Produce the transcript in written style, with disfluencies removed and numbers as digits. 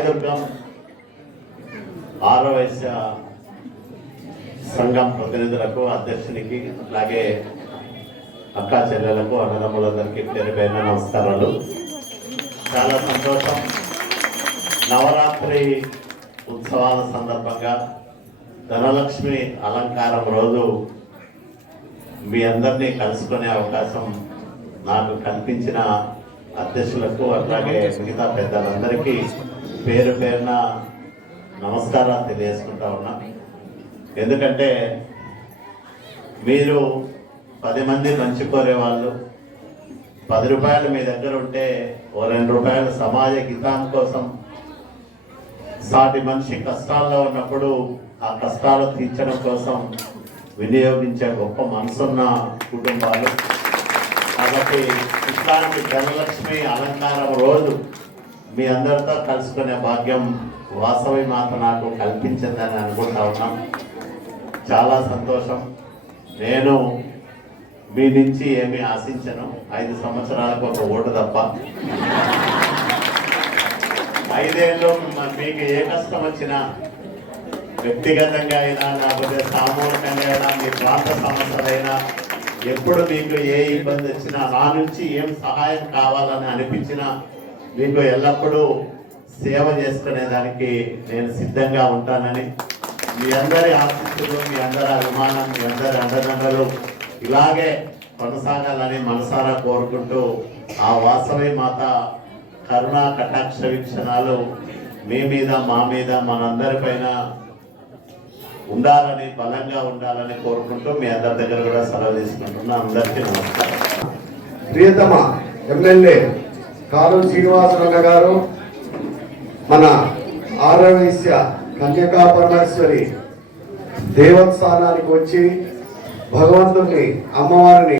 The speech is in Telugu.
రాయదుర్గం ఆరవైశ్య సంఘం ప్రతినిధులకు, అధ్యక్షునికి, అలాగే అక్కా చెల్లెలకు, అన్నదమ్ములందరికీ పేరు పైన నమస్కారాలు. చాలా సంతోషం. నవరాత్రి ఉత్సవాల సందర్భంగా ధనలక్ష్మి అలంకారం రోజు మీ అందరినీ కలుసుకునే అవకాశం నాకు కల్పించిన అధ్యక్షులకు, అట్లాగే మిగతా పెద్దలందరికీ పేరు పేరున నమస్కారాలు తెలియజేసుకుంటా ఉన్నా. ఎందుకంటే మీరు 10 మంది మంచి కోరేవాళ్ళు, 10 రూపాయలు మీ దగ్గర ఉంటే ఓ 2 రూపాయలు సమాజ హితం కోసం, సాటి మనిషి కష్టాల్లో ఉన్నప్పుడు ఆ కష్టాలు తీర్చడం కోసం వినియోగించే గొప్ప మనసున్న కుటుంబాలు. కాబట్టి ఇట్లాంటి ధనలక్ష్మి అలంకారం రోజు మీ అందరితో కలుసుకునే భాగ్యం వాసవి మాత నాకు కల్పించిందని అనుకుంటా ఉన్నాం. చాలా సంతోషం. నేను మీ నుంచి ఏమీ ఆశించను. 5 సంవత్సరాలకు ఒక ఓటు తప్ప. 5 ఏళ్ళు మీకు ఏ కష్టం వచ్చినా, వ్యక్తిగతంగా అయినా లేకపోతే సామూహికంగా అయినా, మీ ప్రాంత సమస్యలైనా, ఎప్పుడు మీకు ఏ ఇబ్బంది వచ్చినా, నా నుంచి ఏం సహాయం కావాలని అనిపించినా మీకు ఎల్లప్పుడూ సేవ చేసుకునేదానికి నేను సిద్ధంగా ఉంటానని, మీ అందరి ఆశీస్సులు, మీ అందరి అభిమానం, మీ అందరి అండదండలు ఇలాగే కొనసాగాలని మనసారా కోరుకుంటూ, ఆ వాసవి మాత కరుణా కటాక్ష వీక్షణాలు మీ మీద, మా మీద, మనందరిపైన ఉండాలని, బలంగా ఉండాలని కోరుకుంటూ మీ అందరి దగ్గర కూడా సెలవు తీసుకుంటున్నా. అందరికీ నమస్కారం. ప్రియతమ ఎమ్మెల్యే కారు శ్రీనివాసరావు గారు మన ఆరవైశ్య కన్యకా పరమేశ్వరి దేవస్థానానికి వచ్చి భగవంతుని, అమ్మవారిని